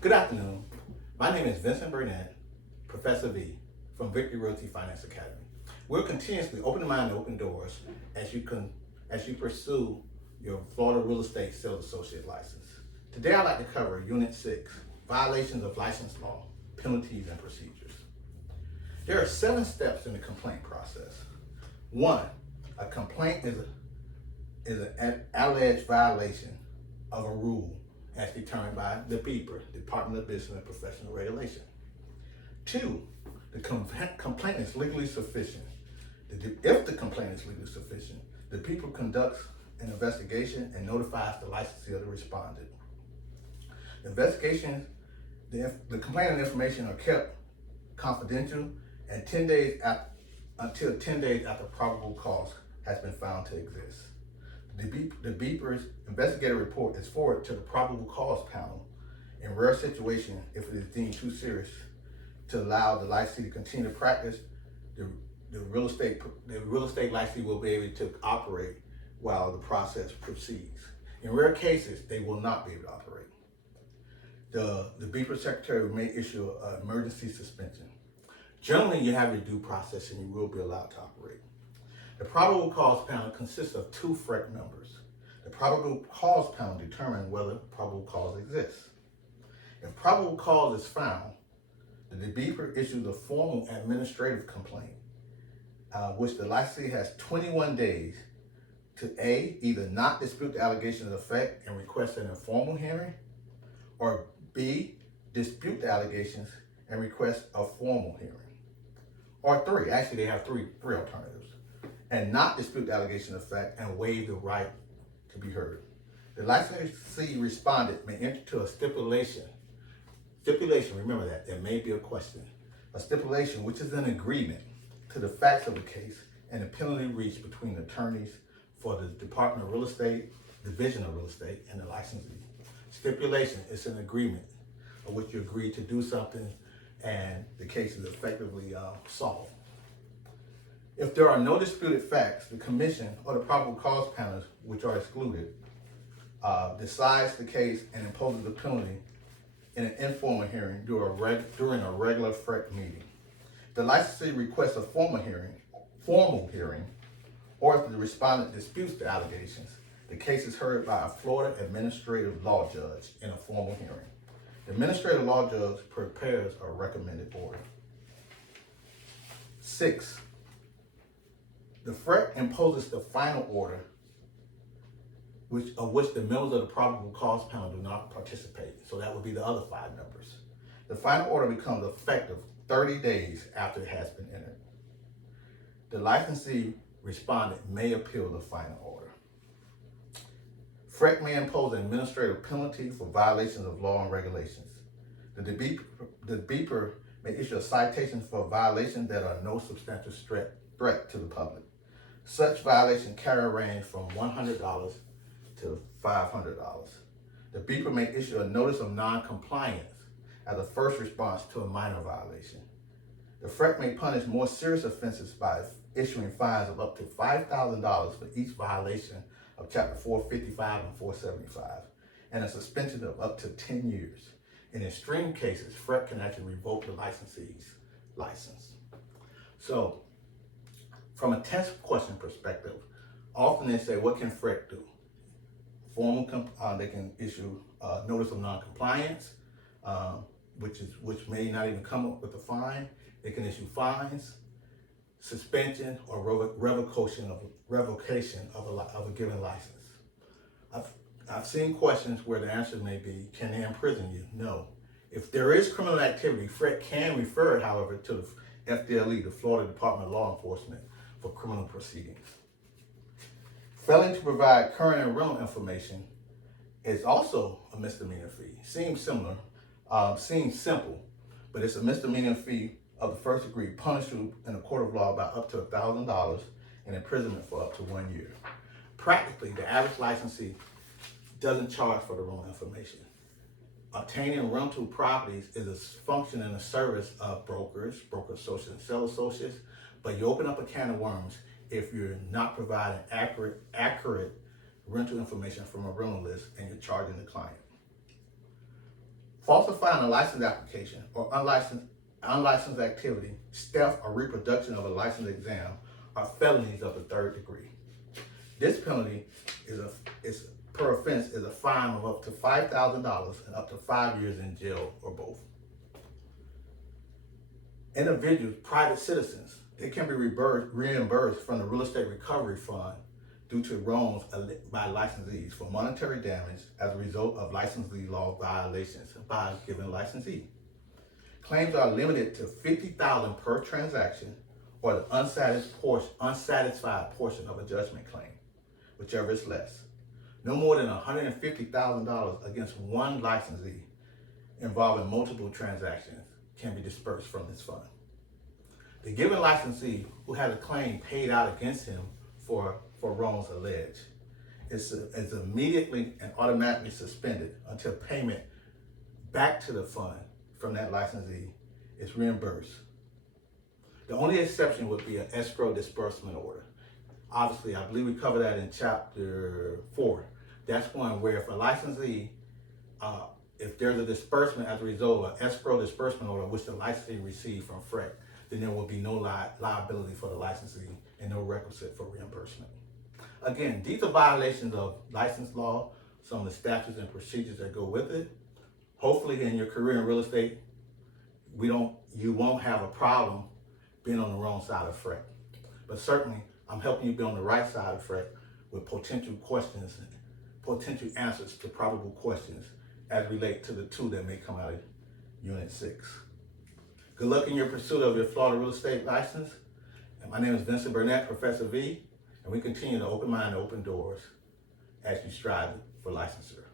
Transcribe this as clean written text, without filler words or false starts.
Good afternoon. My name is Vincent Burnett, Professor V from Victory Realty Finance Academy. We're continuously open mind and open doors as you pursue your Florida Real Estate Sales Associate license. Today I'd like to cover Unit 6, Violations of License Law, Penalties and Procedures. There are 7 steps in the complaint process. 1. A complaint is an alleged violation of a rule as determined by the BEPR, Department of Business and Professional Regulation. 2, the complaint is legally sufficient. If the complaint is legally sufficient, the BEPR conducts an investigation and notifies the licensee of the respondent. The investigation, the complaint and information are kept confidential and until 10 days after probable cause has been found to exist. The BEPR's investigative report is forwarded to the probable cause panel in rare situation if it is deemed too serious to allow the licensee to continue to practice. The real estate licensee will be able to operate while the process proceeds. In rare cases, they will not be able to operate. The BEPR secretary may issue an emergency suspension. Generally, you have your due process and you will be allowed to operate. The probable cause panel consists of 2 FREC members. The probable cause panel determines whether probable cause exists. If probable cause is found, the BEPR issues a formal administrative complaint, which the licensee has 21 days to A, either not dispute the allegations of fact and request an informal hearing, or B, dispute the allegations and request a formal hearing. Or 3, actually they have three alternatives, and not dispute the allegation of fact and waive the right to be heard. The licensee respondent may enter into a stipulation, remember that, there may be a question. A stipulation, which is an agreement to the facts of the case and the penalty reached between the attorneys for the Department of Real Estate, Division of Real Estate, and the licensee. Stipulation is an agreement of which you agree to do something and the case is effectively solved. If there are no disputed facts, the commission or the probable cause panels, which are excluded, decides the case and imposes the penalty in an informal hearing during a regular FREC meeting. The licensee requests a formal hearing, or if the respondent disputes the allegations, the case is heard by a Florida administrative law judge in a formal hearing. The administrative law judge prepares a recommended order. 6. The FREC imposes the final order, of which the members of the probable cause panel do not participate. So that would be the other 5 members. The final order becomes effective 30 days after it has been entered. The licensee respondent may appeal the final order. FREC may impose an administrative penalty for violations of law and regulations. The BEPR may issue a citation for violations that are no substantial threat to the public. Such violations carry a range from $100 to $500. The BEPR may issue a notice of non-compliance as a first response to a minor violation. The FREC may punish more serious offenses by issuing fines of up to $5,000 for each violation of Chapter 455 and 475, and a suspension of up to 10 years. In extreme cases, FREC can actually revoke the licensee's license. So, from a test question perspective, often they say, what can FREC do? They can issue a notice of non-compliance, which may not even come up with a fine. They can issue fines, suspension, or revocation of a given license. I've seen questions where the answer may be, can they imprison you? No. If there is criminal activity, FREC can refer it, however, to the FDLE, the Florida Department of Law Enforcement, for criminal proceedings. Failing to provide current and rental information is also a misdemeanor fee. Seems simple, but it's a misdemeanor fee of the first degree, punishable in a court of law by up to $1,000 and imprisonment for up to 1 year. Practically, the average licensee doesn't charge for the rental information. Obtaining rental properties is a function and a service of brokers, broker associates, and sell associates, but you open up a can of worms if you're not providing accurate rental information from a rental list and you're charging the client. Falsifying a license application or unlicensed activity, theft or reproduction of a license exam are felonies of the third degree. This penalty is per offense is a fine of up to $5,000 and up to 5 years in jail or both. Individuals, private citizens, they can be reimbursed from the Real Estate Recovery Fund due to wrongs by licensees for monetary damage as a result of licensee law violations by a given licensee. Claims are limited to $50,000 per transaction or the unsatisfied portion of a judgment claim, whichever is less. No more than $150,000 against one licensee involving multiple transactions can be dispersed from this fund. The given licensee who has a claim paid out against him for wrongs alleged is immediately and automatically suspended until payment back to the fund from that licensee is reimbursed. The only exception would be an escrow disbursement order. Obviously, I believe we covered that in chapter 4. That's one where if a licensee, if there's a disbursement as a result of an escrow disbursement order which the licensee received from FREC, then there will be no liability for the licensee and no requisite for reimbursement. Again, these are violations of license law, some of the statutes and procedures that go with it. Hopefully in your career in real estate, you won't have a problem being on the wrong side of FREC. But certainly, I'm helping you be on the right side of FREC with potential questions, potential answers to probable questions as relate to the 2 that may come out of Unit 6. Good luck in your pursuit of your Florida real estate license. And my name is Vincent Burnett, Professor V, and we continue to open mind and open doors as you strive for licensure.